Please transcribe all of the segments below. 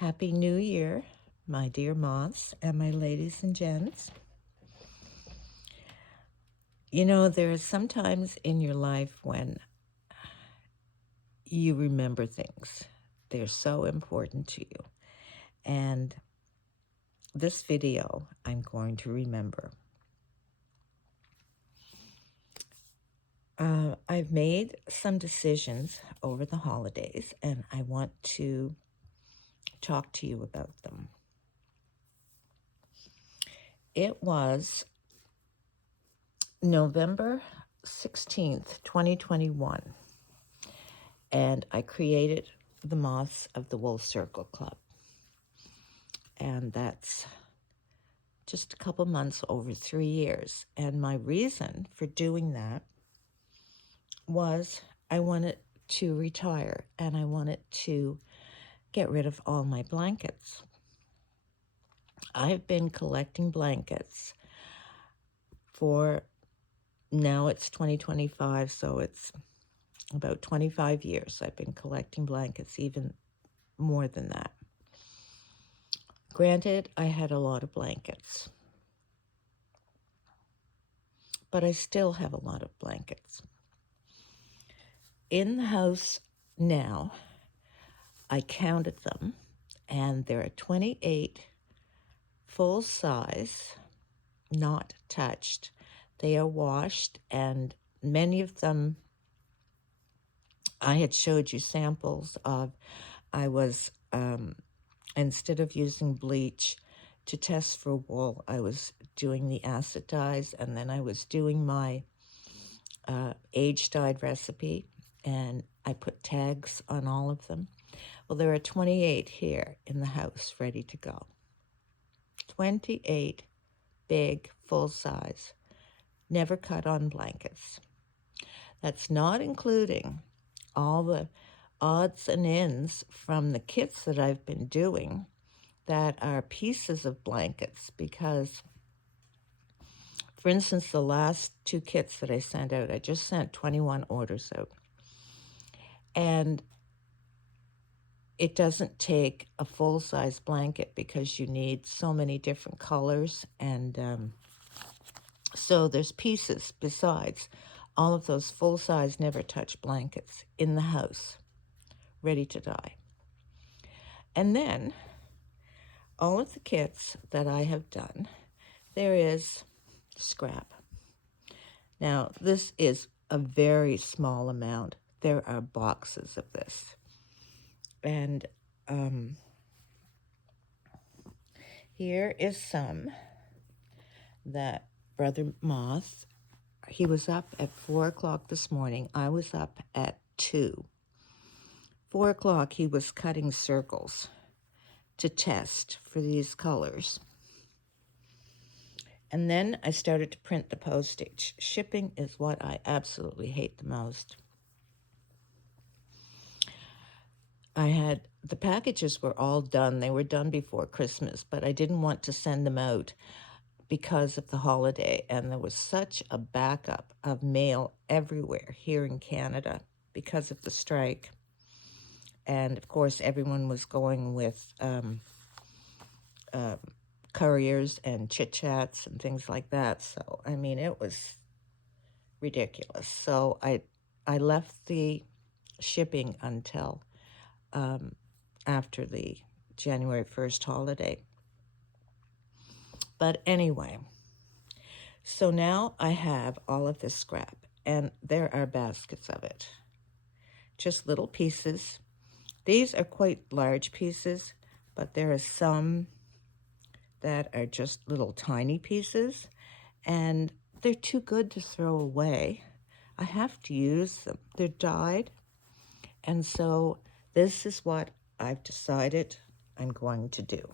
Happy New Year, my dear moths and my ladies and gents. You know, there are some times in your life when you remember things. They're so important to you. And this video, I'm going to remember. I've made some decisions over the holidays, and I want to talk to you about them. It was November 16th, 2021, and I created the Moths of the Wool Circle Club. And that's just a couple months over 3 years. And my reason for doing that was I wanted to retire and I wanted to get rid of all my blankets. I've been collecting blankets for, now it's 2025, so it's about 25 years. I've been collecting blankets, even more than that. Granted, I had a lot of blankets, but I still have a lot of blankets. In the house now, I counted them, and there are 28 full size, not touched. They are washed, and many of them I had showed you samples of. I was, instead of using bleach to test for wool, I was doing the acid dyes, and then I was doing my age-dyed recipe, and I put tags on all of them. Well, there are 28 here in the house ready to go. 28 big, full-size, never cut on blankets. That's not including all the odds and ends from the kits that I've been doing that are pieces of blankets, because, for instance, the last 2 kits that I sent out, I just sent 21 orders out. And it doesn't take a full-size blanket because you need so many different colors, and so there's pieces besides all of those full-size never-touched blankets in the house, ready to die. And then all of the kits that I have done, there is scrap. Now, this is a very small amount. There are boxes of this. And here is some that Brother Moth, he was up at 4 o'clock this morning. I was up at 2. 4 o'clock, he was cutting circles to test for these colors. And then I started to print the postage. Shipping is what I absolutely hate the most. The packages were all done. They were done before Christmas, but I didn't want to send them out because of the holiday, and there was such a backup of mail everywhere here in Canada because of the strike. And of course, everyone was going with couriers and chit-chats and things like that. So, I mean, it was ridiculous. So I left the shipping until after the January 1st holiday. But anyway, so now I have all of this scrap, and there are baskets of it. Just little pieces. These are quite large pieces, but there are some that are just little tiny pieces, and they're too good to throw away. I have to use them. They're dyed, and so this is what I've decided I'm going to do.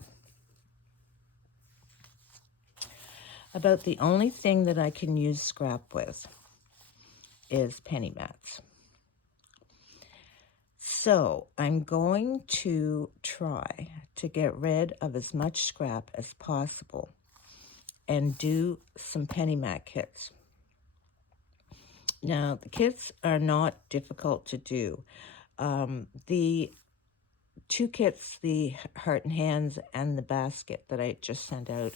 About the only thing that I can use scrap with is penny mats. So I'm going to try to get rid of as much scrap as possible and do some penny mat kits. Now, the kits are not difficult to do. The 2 kits, the heart and hands and the basket that I just sent out,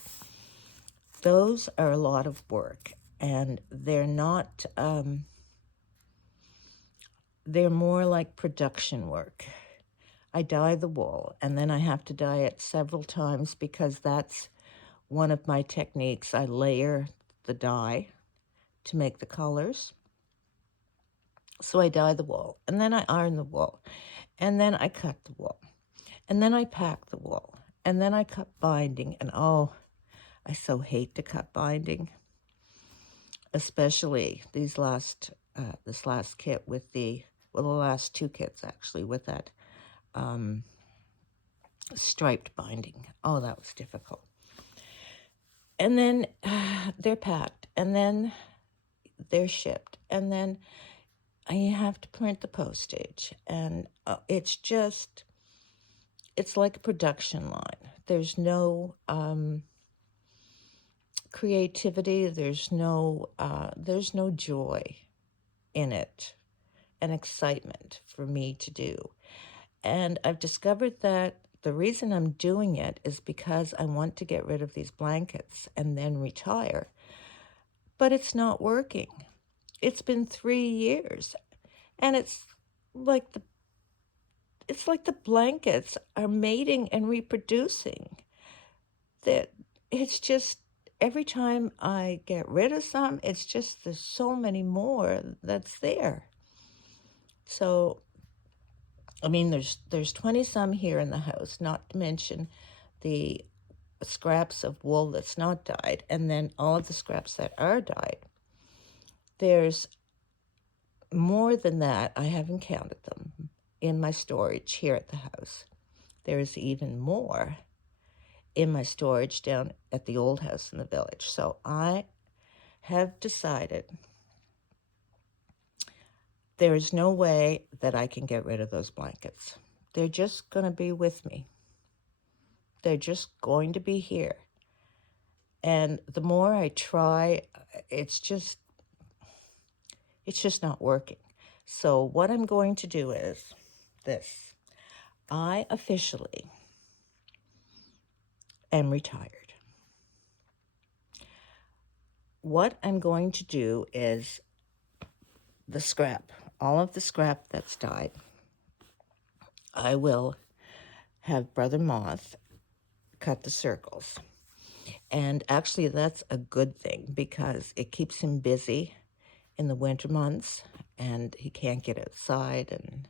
those are a lot of work, and they're not, they're more like production work. I dye the wool, and then I have to dye it several times because that's one of my techniques. I layer the dye to make the colors. So I dye the wool, and then I iron the wool, and then I cut the wool, and then I pack the wool, and then I cut binding, and oh, I so hate to cut binding, especially this last kit with the last 2 kits actually with that striped binding. Oh, that was difficult. And then they're packed, and then they're shipped, and then I have to print the postage, and it's like a production line. There's no creativity. There's no joy in it and excitement for me to do. And I've discovered that the reason I'm doing it is because I want to get rid of these blankets and then retire. But it's not working. It's been 3 years, and it's like the blankets are mating and reproducing. That it's just every time I get rid of some, it's just there's so many more that's there. So, I mean, there's 20 some here in the house, not to mention the scraps of wool that's not dyed, and then all of the scraps that are dyed. There's more than that. I haven't counted them in my storage here at the house. There's even more in my storage down at the old house in the village. So I have decided there is no way that I can get rid of those blankets. They're just going to be with me. They're just going to be here. And the more I try, it's just not working. So what I'm going to do is this. I officially am retired. What I'm going to do is the scrap, all of the scrap that's dyed, I will have Brother Moth cut the circles. And actually, that's a good thing because it keeps him busy in the winter months, and he can't get outside and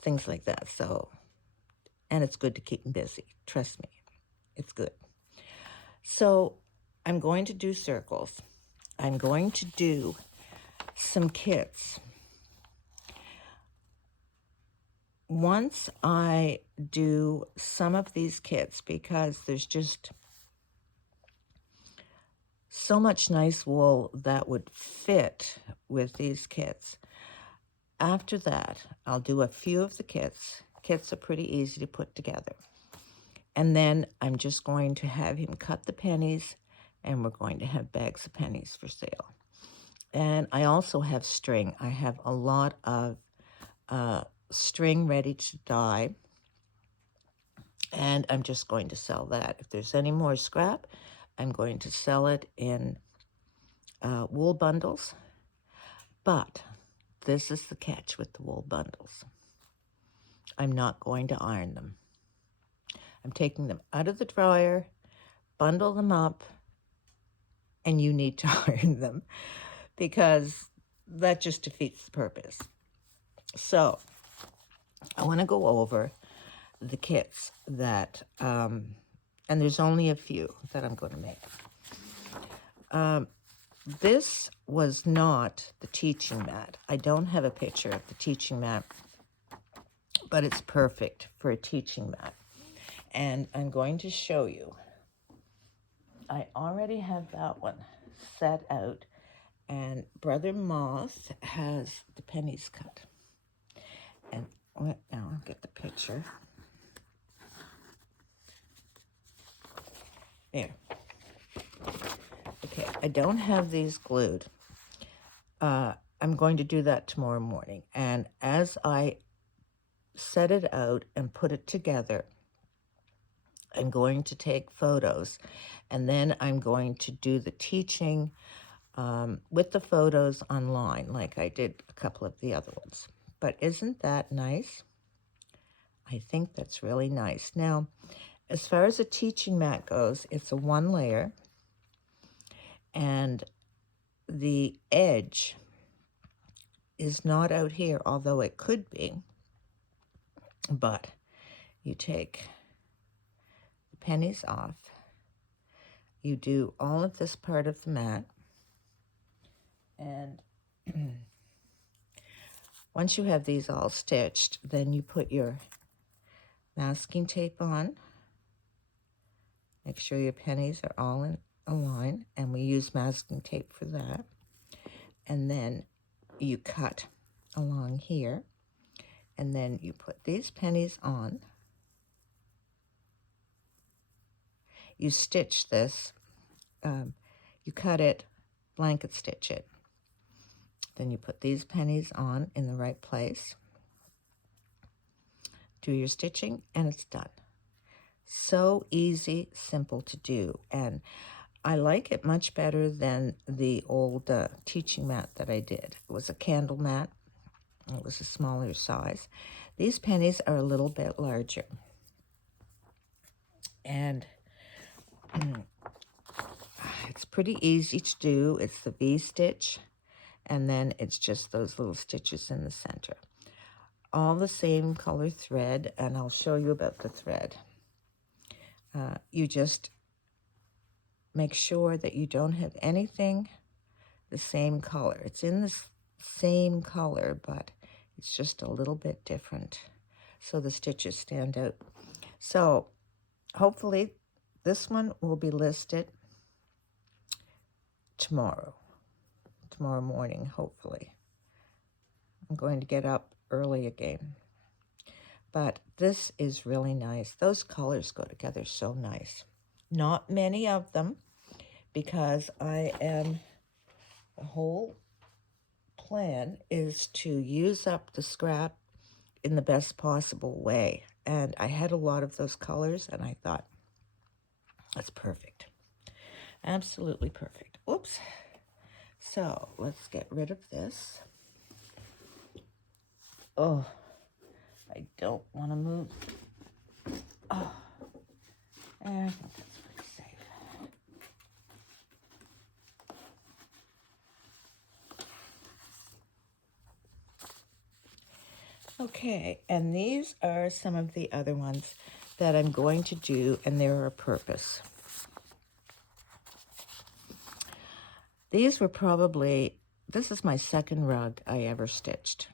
things like that. So, and it's good to keep him busy. Trust me, it's good. So I'm going to do circles. I'm going to do some kits. Once I do some of these kits, because there's just so much nice wool that would fit with these kits. After that, I'll do a few of the kits. Kits are pretty easy to put together. And then I'm just going to have him cut the pennies, and we're going to have bags of pennies for sale. And I also have string. I have a lot of string ready to dye, and I'm just going to sell that. If there's any more scrap, I'm going to sell it in wool bundles. But this is the catch with the wool bundles. I'm not going to iron them. I'm taking them out of the dryer, bundle them up, and you need to iron them because that just defeats the purpose. So I want to go over the kits that, and there's only a few that I'm going to make. This was not the teaching mat. I don't have a picture of the teaching mat, but it's perfect for a teaching mat. And I'm going to show you. I already have that one set out, and Brother Moth has the pennies cut. And now I'll get the picture. There. Okay, I don't have these glued. I'm going to do that tomorrow morning. And as I set it out and put it together. I'm going to take photos, and then I'm going to do the teaching with the photos online, like I did a couple of the other ones. But isn't that nice? I think that's really nice. Now, as far as a teaching mat goes, it's a 1 layer, and the edge is not out here, although it could be. But you take the pennies off, you do all of this part of the mat, and once you have these all stitched, then you put your masking tape on. Make sure your pennies are all in a line, and we use masking tape for that. And then you cut along here, and then you put these pennies on. You stitch this, you cut it, blanket stitch it. Then you put these pennies on in the right place. Do your stitching, and it's done. So easy, simple to do, and I like it much better than the old teaching mat that I did. It was a candle mat. It was a smaller size. These pennies are a little bit larger. And it's pretty easy to do. It's the V-stitch, and then it's just those little stitches in the center. All the same color thread, and I'll show you about the thread. You just make sure that you don't have anything the same color. It's in the same color, but it's just a little bit different, so the stitches stand out. So hopefully this one will be listed tomorrow morning, hopefully. I'm going to get up early again. But this is really nice. Those colors go together so nice. Not many of them, because the whole plan is to use up the scrap in the best possible way. And I had a lot of those colors, and I thought, that's perfect. Absolutely perfect. Oops. So let's get rid of this. Oh, I don't want to move. Oh, I think that's pretty safe. Okay, and these are some of the other ones that I'm going to do, and they're a purpose. These were probably, this is my second rug I ever stitched.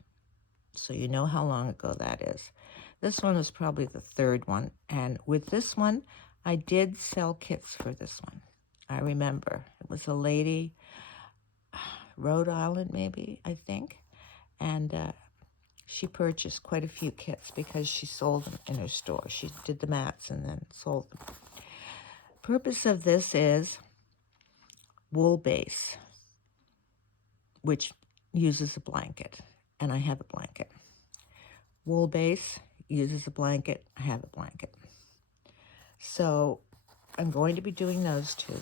So you know how long ago that is. This one was probably the third one. And with this one, I did sell kits for this one. I remember. It was a lady, Rhode Island maybe, I think. And she purchased quite a few kits because she sold them in her store. She did the mats and then sold them. Purpose of this is wool base, which uses a blanket, and I have a blanket. Wool base uses a blanket, I have a blanket. So I'm going to be doing those two.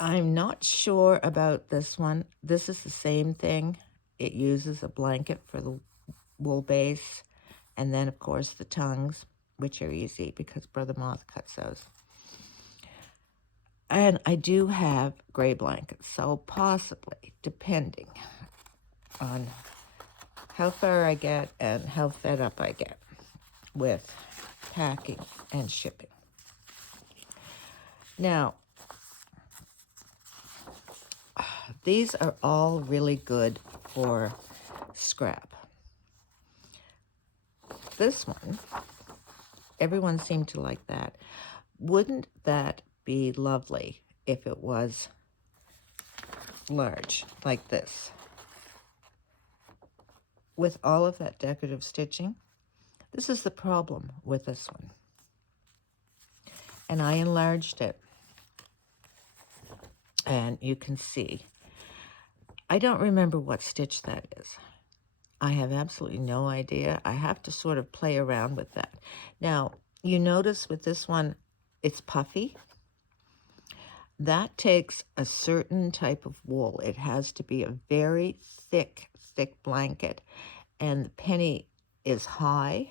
I'm not sure about this one. This is the same thing. It uses a blanket for the wool base, and then of course the tongues, which are easy because Brother Moth cuts those. And I do have gray blankets, so possibly, depending on how far I get and how fed up I get with packing and shipping. Now, these are all really good for scrap. This one, everyone seemed to like that. Wouldn't that be lovely if it was large, like this? With all of that decorative stitching, this is the problem with this one. And I enlarged it. And you can see, I don't remember what stitch that is. I have absolutely no idea. I have to sort of play around with that. Now, you notice with this one, it's puffy. That takes a certain type of wool. It has to be a very thick, thick blanket. And the penny is high.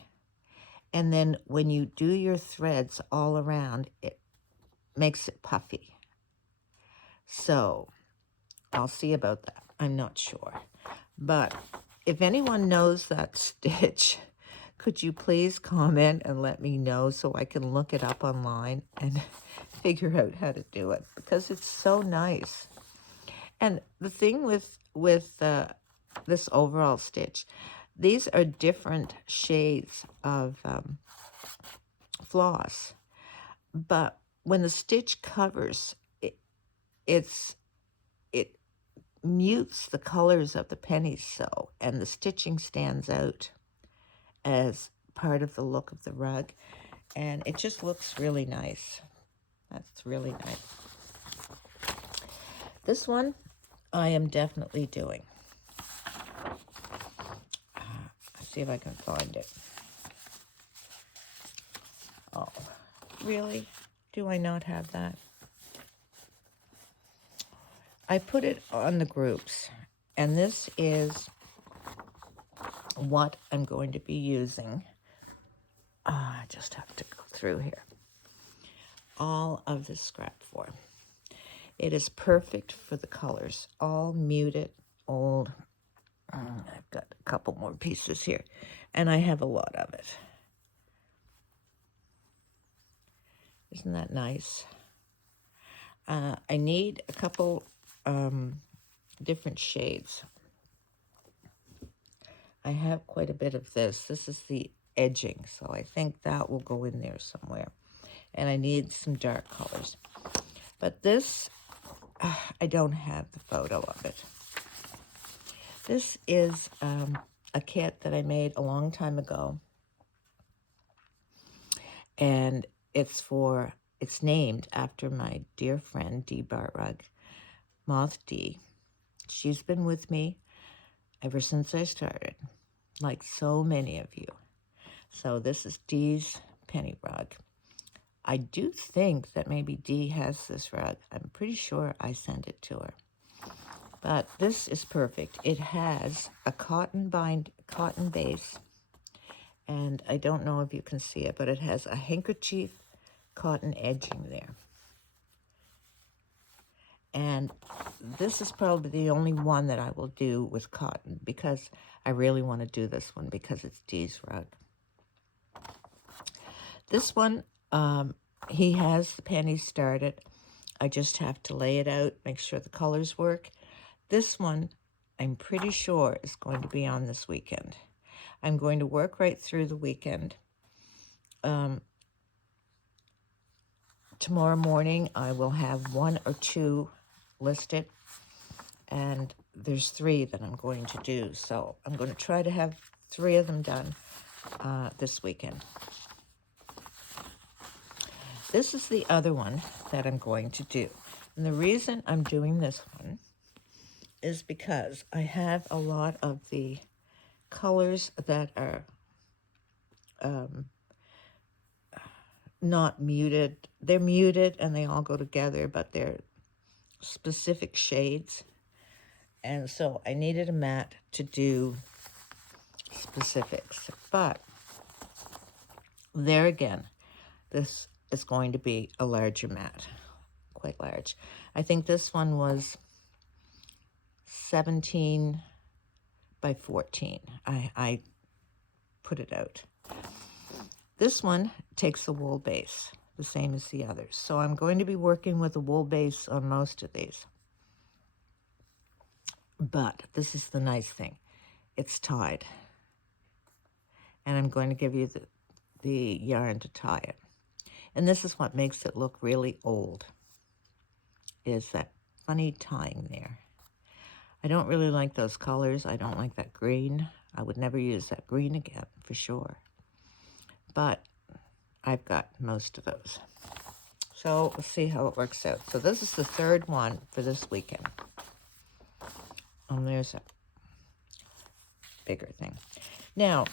And then when you do your threads all around, it makes it puffy. So I'll see about that. I'm not sure. But if anyone knows that stitch, could you please comment and let me know so I can look it up online and figure out how to do it, because it's so nice. And the thing with this overall stitch, these are different shades of floss, but when the stitch covers, it mutes the colors of the pennies so, and the stitching stands out as part of the look of the rug, and it just looks really nice. That's really nice. This one I am definitely doing. Let's see if I can find it. Oh, really? Do I not have that? I put it on the groups, and this is what I'm going to be using. I just have to go through here. All of this scrap for. It is perfect for the colors. All muted, old. I've got a couple more pieces here, and I have a lot of it. Isn't that nice? I need a couple different shades. I have quite a bit of this. This is the edging, so I think that will go in there somewhere. And I need some dark colors. But this, I don't have the photo of it. This is a kit that I made a long time ago. And it's named after my dear friend, Dee Bartrug, Moth D. She's been with me ever since I started, like so many of you. So this is Dee's penny rug. I do think that maybe Dee has this rug. I'm pretty sure I sent it to her. But this is perfect. It has a cotton base, and I don't know if you can see it, but it has a handkerchief cotton edging there. And this is probably the only one that I will do with cotton, because I really want to do this one because it's Dee's rug. This one, he has the pennies started. I just have to lay it out, make sure the colors work. This one, I'm pretty sure, is going to be on this weekend. I'm going to work right through the weekend. Tomorrow morning, I will have 1 or 2 listed, and there's 3 that I'm going to do. So I'm going to try to have 3 of them done this weekend. This is the other one that I'm going to do. And the reason I'm doing this one is because I have a lot of the colors that are not muted. They're muted and they all go together, but they're specific shades. And so I needed a mat to do specifics. But there again, this is going to be a larger mat, quite large. I think this one was 17 by 14. I put it out. This one takes a wool base, the same as the others. So I'm going to be working with a wool base on most of these. But this is the nice thing. It's tied. And I'm going to give you the yarn to tie it. And this is what makes it look really old, is that funny tying there. I don't really like those colors. I don't like that green. I would never use that green again, for sure. But I've got most of those. So we'll see how it works out. So this is the 3rd one for this weekend. there's a bigger thing. Now,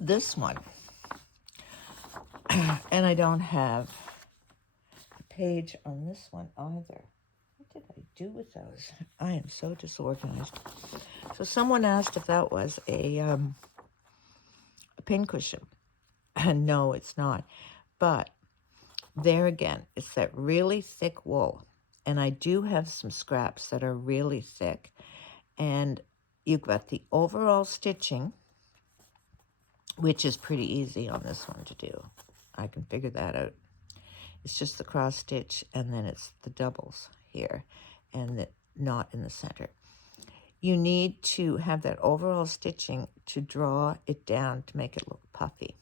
this one, and I don't have a page on this one either. What did I do with those? I am so disorganized. So someone asked if that was a pincushion. No, it's not. But there again, it's that really thick wool. And I do have some scraps that are really thick. And you've got the overall stitching, which is pretty easy on this one to do. I can figure that out. It's just the cross stitch, and then it's the doubles here, and the knot in the center. You need to have that overall stitching to draw it down to make it look puffy.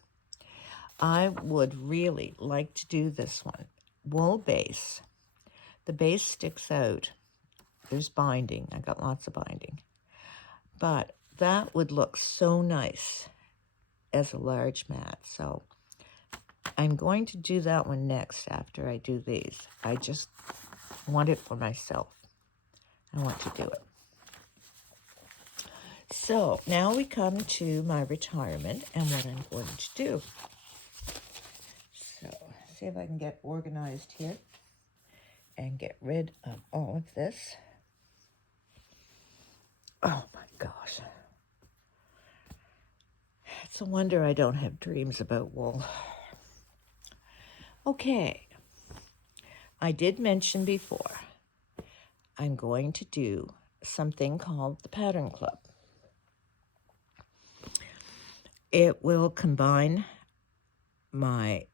I would really like to do this one. Wool base. The base sticks out. There's binding. I got lots of binding. But that would look so nice as a large mat. So I'm going to do that one next after I do these. I just want it for myself. I want to do it. So now we come to my retirement and what I'm going to do. So see if I can get organized here and get rid of all of this. Oh my gosh. It's a wonder I don't have dreams about wool. Okay. I did mention before, I'm going to do something called the Pattern Club. It will combine my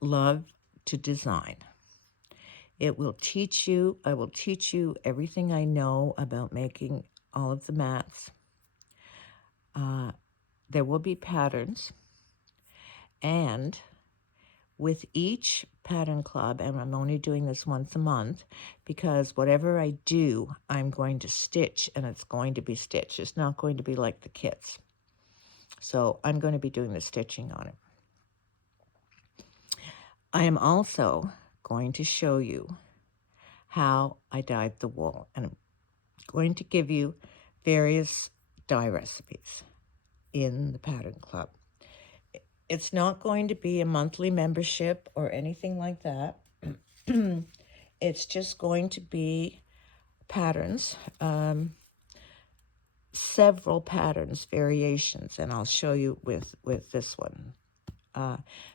love to design. It will teach you, I will teach you everything I know about making all of the mats. There will be patterns, and with each pattern club, and I'm only doing this once a month, because whatever I do, I'm going to stitch, and it's going to be stitched. It's not going to be like the kits. So I'm going to be doing the stitching on it. I am also going to show you how I dyed the wool, and I'm going to give you various dye recipes in the Pattern Club. It's not going to be a monthly membership or anything like that. It's just going to be patterns, several patterns, variations, and I'll show you with this one.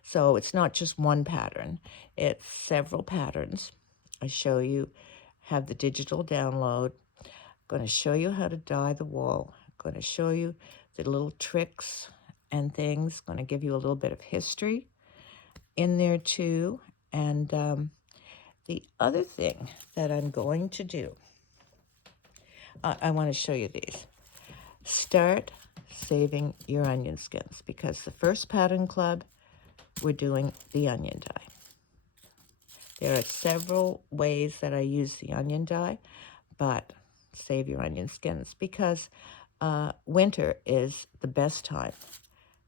So it's not just one pattern, it's several patterns. I show you, have the digital download. I'm going to show you how to dye the wool. I'm going to show you the little tricks and things. I'm going to give you a little bit of history in there too. And the other thing that I'm going to do, I want to show you these. Start saving your onion skins, because the first Pattern Club, we're doing the onion dye. There are several ways that I use the onion dye, but save your onion skins, because winter is the best time.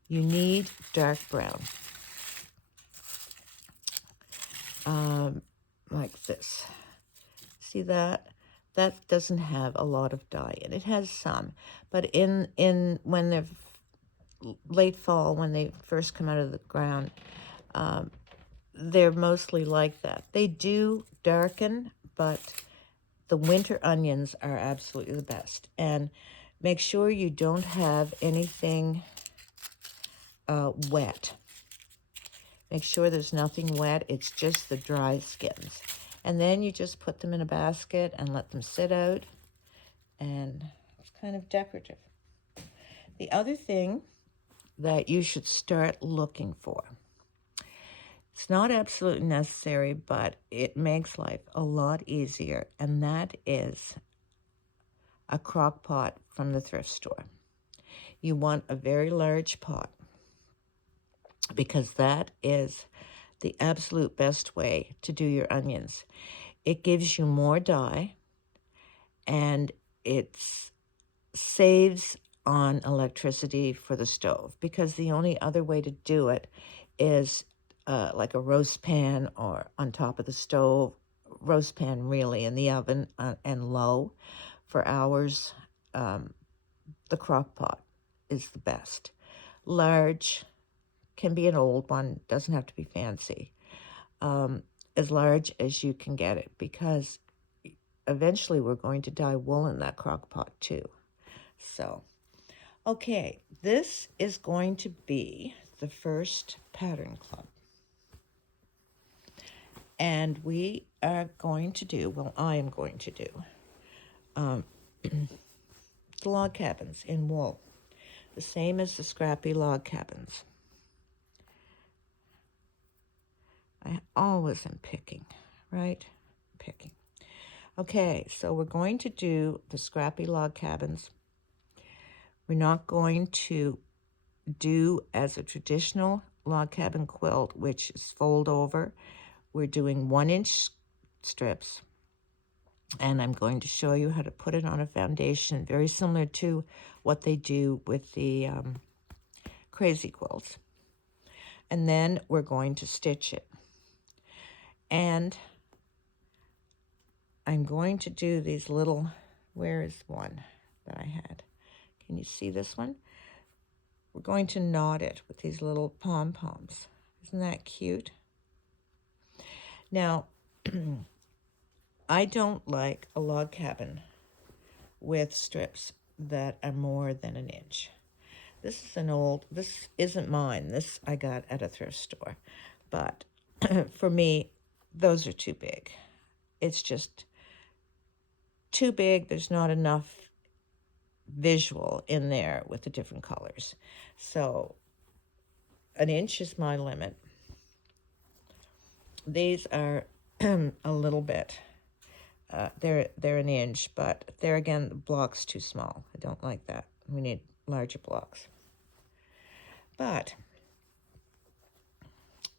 You need dark brown, like this. See that? That doesn't have a lot of dye in it. It has some, but in when they're late fall, when they first come out of the ground, they're mostly like that. They do darken, but the winter onions are absolutely the best. And make sure you don't have anything wet. Make sure there's nothing wet. It's just the dry skins. And then you just put them in a basket and let them sit out. And it's kind of decorative. The other thing that you should start looking for, it's not absolutely necessary, but it makes life a lot easier, and that is a crock pot from the thrift store. You want a very large pot, because that is the absolute best way to do your onions. It gives you more dye, and it saves on electricity for the stove, because the only other way to do it is like a roast pan or on top of the stove, roast pan really in the oven and low for hours. The crock pot is the best. Large can be an old one, doesn't have to be fancy. As large as you can get it, because eventually we're going to dye wool in that crock pot too. So, okay, this is going to be the first pattern club. And we are going to do, well, I am going to do the log cabins in wool, the same as the scrappy log cabins. I always am picking, right? Picking. Okay, so we're going to do the scrappy log cabins. We're not going to do as a traditional log cabin quilt, which is fold over. We're doing 1-inch strips, and I'm going to show you how to put it on a foundation, very similar to what they do with the crazy quilts. And then we're going to stitch it. And I'm going to do these little, where is one that I had? Can you see this one? We're going to knot it with these little pom-poms. Isn't that cute? Now, I don't like a log cabin with strips that are more than 1 inch. This isn't mine. This I got at a thrift store. But for me, those are too big. It's just too big. There's not enough visual in there with the different colors. So 1 inch is my limit. These are a little bit. They're 1 inch, but there again, the block's too small. I don't like that. We need larger blocks.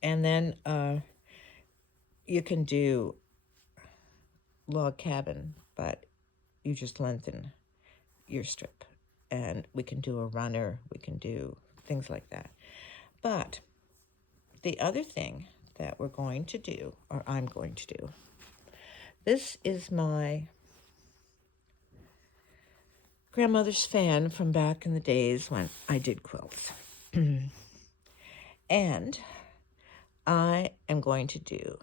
And then you can do log cabin, but you just lengthen your strip. And we can do a runner. We can do things like that. But the other thing that we're going to do, or I'm going to do, this is my grandmother's fan from back in the days when I did quilts. And I am going to do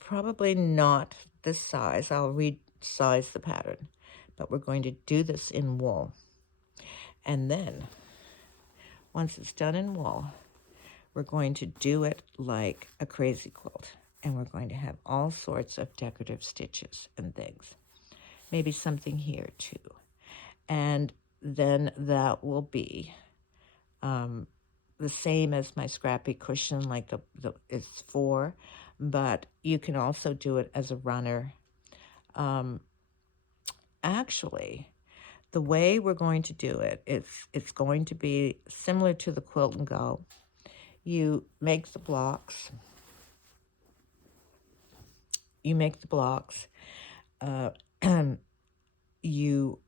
probably not this size. I'll resize the pattern, but we're going to do this in wool. And then once it's done in wool, we're going to do it like a crazy quilt. And we're going to have all sorts of decorative stitches and things. Maybe something here too. And then that will be the same as my scrappy cushion, like it's 4, but you can also do it as a runner. Actually, the way we're going to do it, it's going to be similar to the quilt and go. You make the blocks. You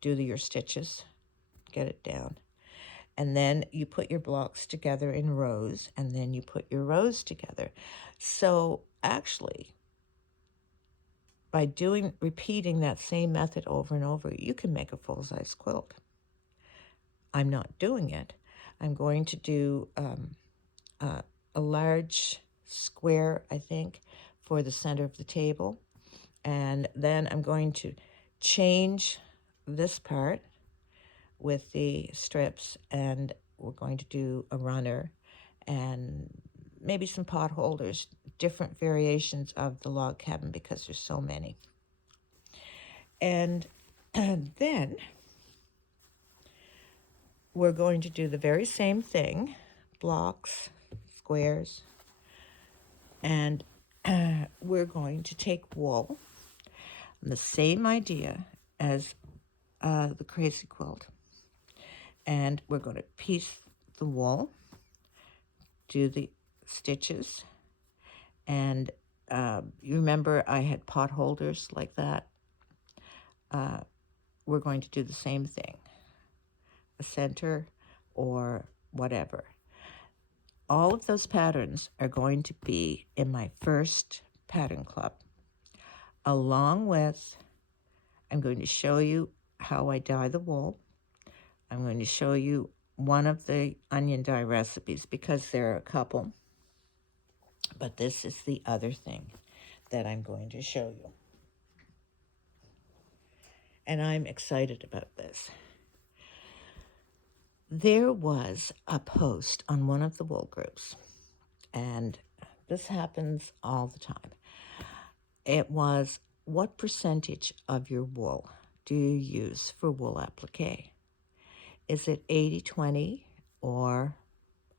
do your stitches, get it down. And then you put your blocks together in rows, and then you put your rows together. So actually, by repeating that same method over and over, you can make a full-size quilt. I'm not doing it. I'm going to do a large square, I think, for the center of the table. And then I'm going to change this part with the strips, and we're going to do a runner and maybe some pot holders, different variations of the log cabin because there's so many. And then we're going to do the very same thing, blocks, squares, and we're going to take wool, the same idea as the crazy quilt, and we're going to piece the wool, do the stitches, and you remember I had pot holders like that. We're going to do the same thing, a center or whatever. all of those patterns are going to be in my first pattern club, along with, I'm going to show you how I dye the wool. I'm going to show you one of the onion dye recipes because there are a couple, but this is the other thing that I'm going to show you. And I'm excited about this. There was a post on one of the wool groups, and this happens all the time. It was, what percentage of your wool do you use for wool applique? Is it 80-20 or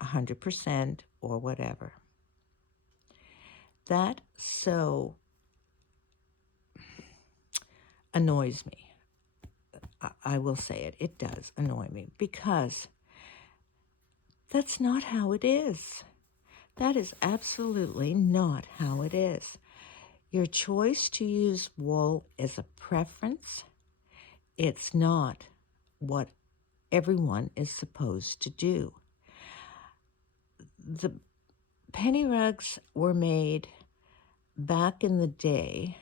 100% or whatever? That so annoys me. I will say it. It does annoy me because that's not how it is. That is absolutely not how it is. Your choice to use wool is a preference. It's not what everyone is supposed to do. The penny rugs were made back in the day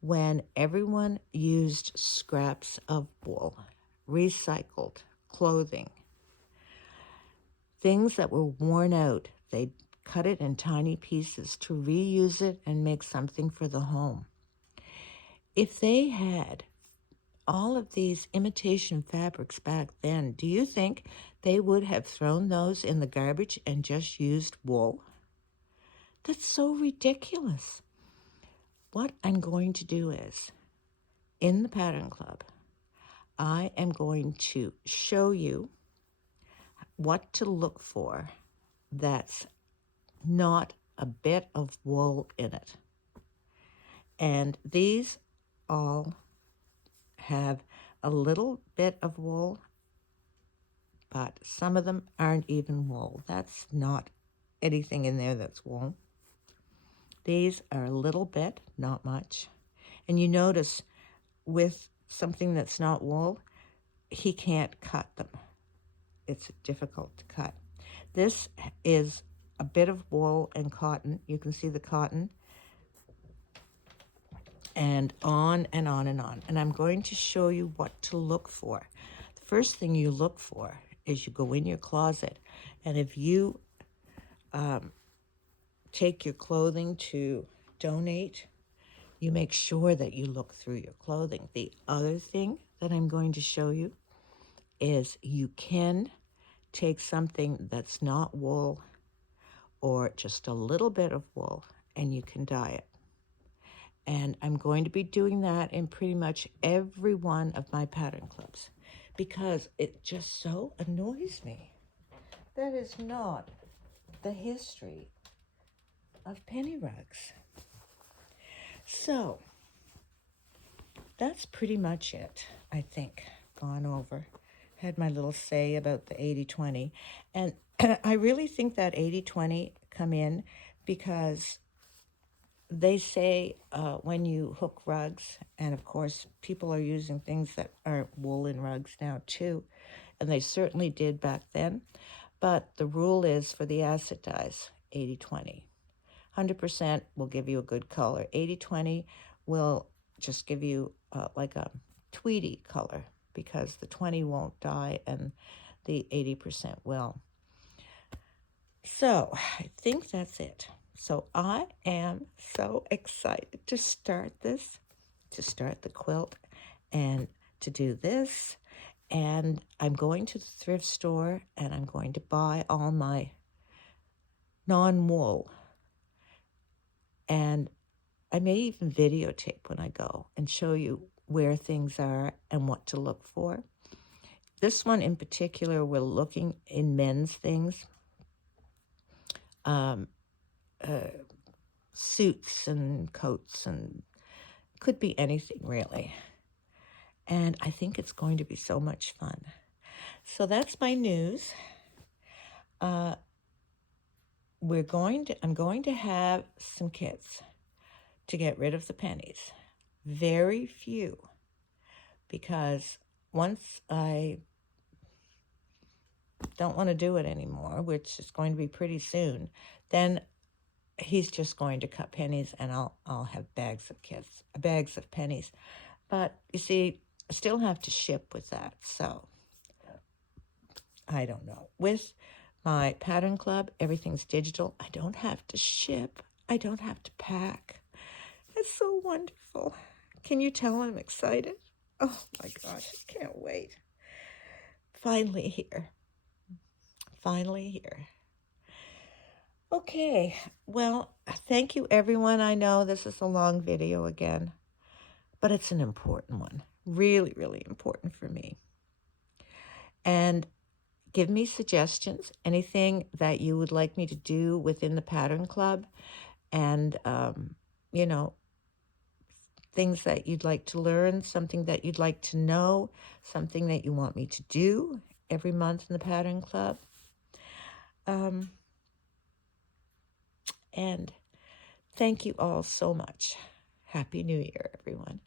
when everyone used scraps of wool, recycled clothing, things that were worn out. They'd cut it in tiny pieces to reuse it and make something for the home. If they had all of these imitation fabrics back then, do you think they would have thrown those in the garbage and just used wool? That's so ridiculous. What I'm going to do is, in the Pattern Club, I am going to show you what to look for that's not a bit of wool in it. And these all have a little bit of wool, but some of them aren't even wool. That's not anything in there that's wool. These are a little bit, not much. And you notice with something that's not wool, he can't cut them. It's difficult to cut. This is a bit of wool and cotton. You can see the cotton. And on and on and on. And I'm going to show you what to look for. The first thing you look for is you go in your closet, and if you take your clothing to donate, you make sure that you look through your clothing. The other thing that I'm going to show you is you can take something that's not wool or just a little bit of wool and you can dye it. And I'm going to be doing that in pretty much every one of my pattern clubs because it just so annoys me. That is not the history of penny rugs. So that's pretty much it, I think. Gone over. Had my little say about the 80-20. And I really think that 80-20 come in because they say when you hook rugs, and of course people are using things that are woolen rugs now too, and they certainly did back then, but the rule is for the acid dyes, 80-20. 100% will give you a good color. 80-20 will just give you like a tweedy color because the 20 won't dye and the 80% will. So I think that's it. So I am so excited to start this, to start the quilt and to do this. And I'm going to the thrift store and I'm going to buy all my non-wool. And I may even videotape when I go and show you where things are and what to look for. This one in particular, we're looking in men's things. Suits and coats, and could be anything really. And I think it's going to be so much fun. So that's my news. I'm going to have some kits to get rid of the pennies. Very few, because once I don't want to do it anymore, which is going to be pretty soon, then he's just going to cut pennies, and I'll have bags of pennies. But you see, I still have to ship with that, so I don't know. With my pattern club, everything's digital. I don't have to ship. I don't have to pack. It's so wonderful. Can you tell I'm excited? Oh my gosh, I can't wait. Finally here. Finally here. Okay, well, thank you everyone. I know this is a long video again, but it's an important one. Really, really important for me. And give me suggestions, anything that you would like me to do within the Pattern Club, and, you know, things that you'd like to learn, something that you'd like to know, something that you want me to do every month in the Pattern Club. And thank you all so much. Happy New Year, everyone.